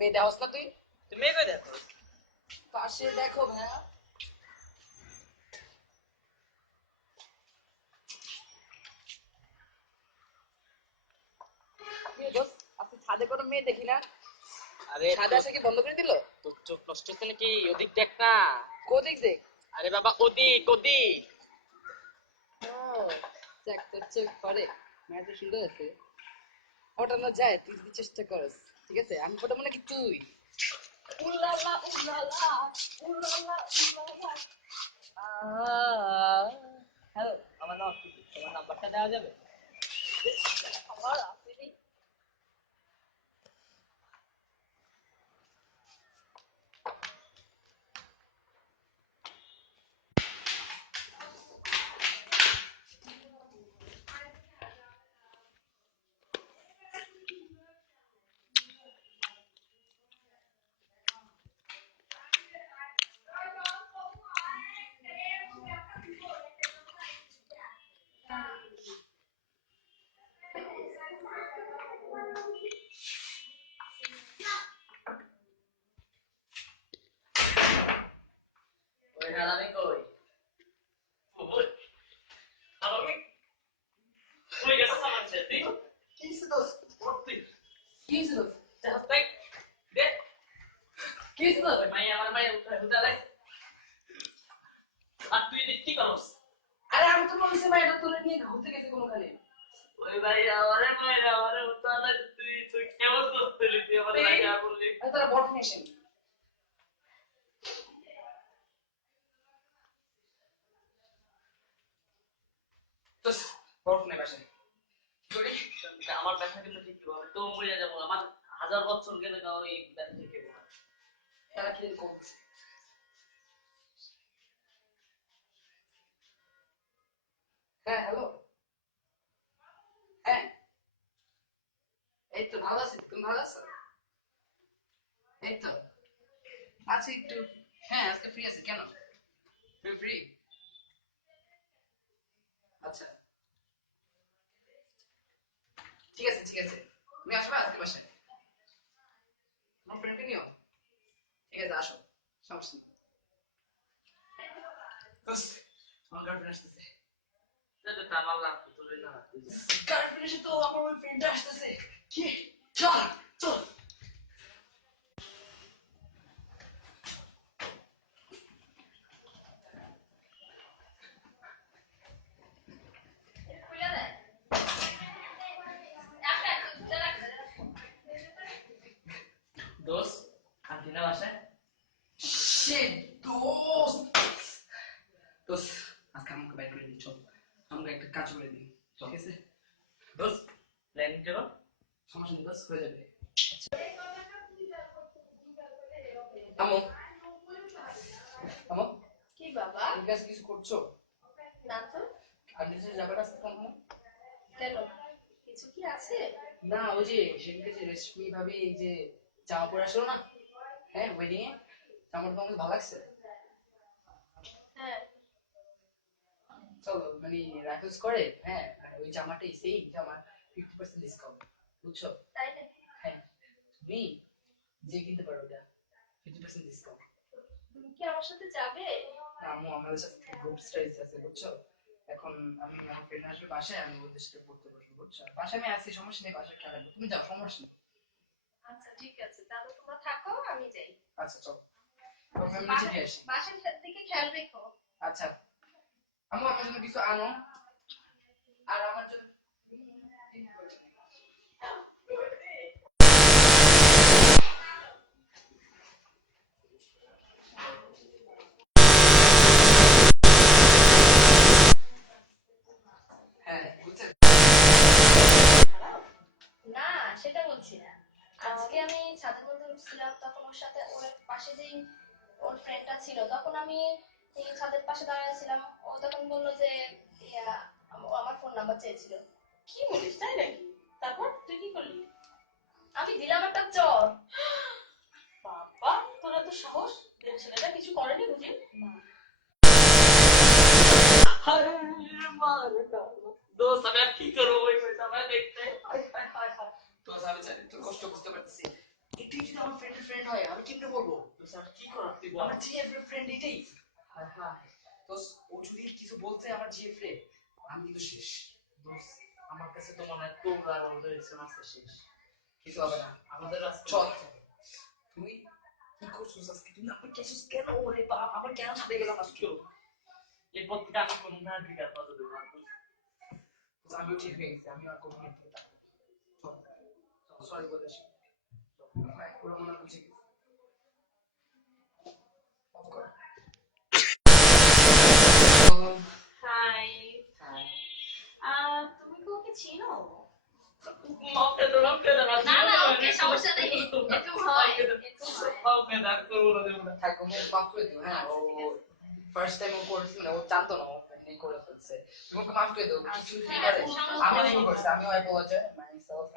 মেয়ে দেখাস না তুই? তুই মেয়ে কই দেখো? পাশে দেখো ভাইয়া। আজকে ছাদে কোনো মেয়ে দেখি না। আরে ছাদে আসা কি বন্ধ করে দিল? তোর চোখ নষ্ট হচ্ছে নাকি? ওদিক দেখ না। কোদিক দেখ। আরে বাবা ওদিক ওদিক। দেখ তোর চোখ করে মেয়েটা সুন্দর আছে। ফটানো যায়, তুই যদি চেষ্টা করস। ঠিক আছে, আমি ফটাবো নাকি তুই? উলালা উলালা উলালা উলালা। হ্যালো, আমার নাম কি? তোমার নাম্বারটা দেওয়া যাবে? আমার আসেনি। ওই হারামি কই? ওই হারামি কই গেছে আমার সাথে? কি হয়েছে দোস্ত? তুই কি হয়েছে দোস্ত? চাহতে দে। কি হয়েছে দোস্ত? ওই আমার মাই উঠা লাই। আর তুই কি করস? আরে আমি তো বলছি ভাই, এটা তুলে নিয়ে ঘুরতে গেছে কোনোখানে। ওই ভাই আমারে উঠা লাই। তুই কেমন করছিলি? তুই আমার লাগা বললি। আরে তারা বট নেশন। তো বট নেই বাসায়। আমার ব্যথা কিন্তু ঠিক হবে। তো মরে যাবো। আমার 1000 বছর গেলে ওই ব্যথা ঠিক হবে না। তারা কি করছে? হ্যাঁ হ্যালো। হ্যাঁ এই তো ভালো আছি, তুমি ভালো আছো? এই তো আছি একটু। হ্যাঁ আজকে ফ্রি আছি, কেন? তুমি ফ্রি? আচ্ছা ঠিক আছে ঠিক আছে, তুমি আসবে আজকে বাসায়? তোমার ফ্রেন্ডকে নিও। ঠিক আছে আসো, সমস্যা নেই। আমার গার্লফ্রেন্ড আসতেছে। আমার লাভ তুলে না। গার্লফ্রেন্ড এসে তো আমার ওই ফ্রেন্ডটা আসতেছে। কি? চল চল। দোস্ত আন্টি না বাসায়? Shit, দোস্ত। দোস্ত আজকে আমাকে বাইক করে দিই, চল আমাকে একটা কাজ করে দিই, ঠিক আছে? দোস্ত প্ল্যানিং করো। সমস্যা নেই দোস্ত, হয়ে যাবে। আমো আমো, কি বাবা? তুমি কাছে কিছু করছো? না তো। আন্টির সাথে যাবে না আজকে কখনো? কেন? কিছু কি আছে? না ওই যে সেদিনকে যে রেশমি ভাবি এই যে জামা পরে আসলো না, হ্যাঁ ওয়েডিং এ, জামাটা তোমাকে ভালো লাগছে? হ্যাঁ। চলো মানে রাইফেলস করে, হ্যাঁ আর ওই জামাটাই সেই জামা 50% ডিসকাউন্ট, বুঝছো? তাই নাকি? হ্যাঁ তুমি যে কিনতে পারো ওটা 50% ডিসকাউন্ট। তুমি কি আমার সাথে যাবে? আম্মু আমাদের সাথে গ্রুপ স্টাডিজ আছে, বুঝছো? এখন আমি আমার ফ্রেন্ড আসবে বাসায়, আমি ওদের সাথে পড়তে বসবো, বুঝছো? বাসায় আমি আছি, সমস্যা নেই, বাসায় খেলা রাখবো, তুমি যাও, সমস্যা নেই। আচ্ছা ঠিক আছে, তাহলে তোমরা থাকো, আমি যাই। আচ্ছা চল, তোর ফ্যামিলি থেকে আসি। বাসার দিকে খেয়াল রেখো। আচ্ছা আম্মু আমার জন্য কিছু আনো, আর আমার জন্য হ্যাঁ বুঝছেন? না, সেটা বলছি না। আজকে আমি ছাদের মধ্যে উঠছিলাম, তখন ওর সাথে ওর পাশে যেই ওর ফ্রেন্ডটা ছিল, তখন আমি এই ছাদের পাশে দাঁড়াইছিলাম। ও তখন বললো যে ইয়া, ও আমার ফোন নাম্বার চেয়েছিল। কি বলিস, তাই নাকি? তারপর তুই কি করলি? আমি দিলাম একটা চর। বাবা, তোর এত সাহস! ছেলেটা কিছু করেনি বুঝি? দোস্ত আমি আর কি করবো? ওই পয়সা আমার দেখতে। তো আমি জানি তোর কষ্ট বুঝতে পারতেছি, এটাই যদি আমার ফ্রেন্ডের ফ্রেন্ড হয় আমি কেমনে বলবো? স্যার কি করার তুই বল। আমার জিএফ এর ফ্রেন্ড এটাই। হ্যাঁ হ্যাঁ তো ও যদি কিছু বলতে আমার জিএফ রে আমি কিন্তু শেষ। দোস্ত, আমার কাছে তো মনে হয় তোর আর আমাদের এক্সাম আছে শেষ। কিছু হবে না। আমাদের আজকে চল তুই কি করছিস আজকে? তুই আমার কেসিস কেন ওরে বাপ আমার কেন সাথে গেলাম আজকে? এরপর থেকে আমি কোনো না দিকে আর নজর দেবো না। আমিও ঠিক হয়ে গেছি আমি আর কোনো গেম খেলতাম সরি বলে পুরো মনে বুঝে গেছি অফ কর। হাই তুমি কি ওকে চিনো? মাফ করে দাও, না না ওকে সমস্যা নেই, এরকম হয় এরকম হয়। মাফ করে দাও, করবো না, দেবো না। থাকো মুখ মাফ করে দিও। হ্যাঁ ও ফার্স্ট টাইম ও করেছিল না ও জানতো না ও এই করে ফেলছে। মুখ মাফ করে দাও কিছু ঠিক পারে আছে, সমস্যা আমি নেই। শুরু করছি আমিও অ্যাপোলজাইজ মাইসেলফ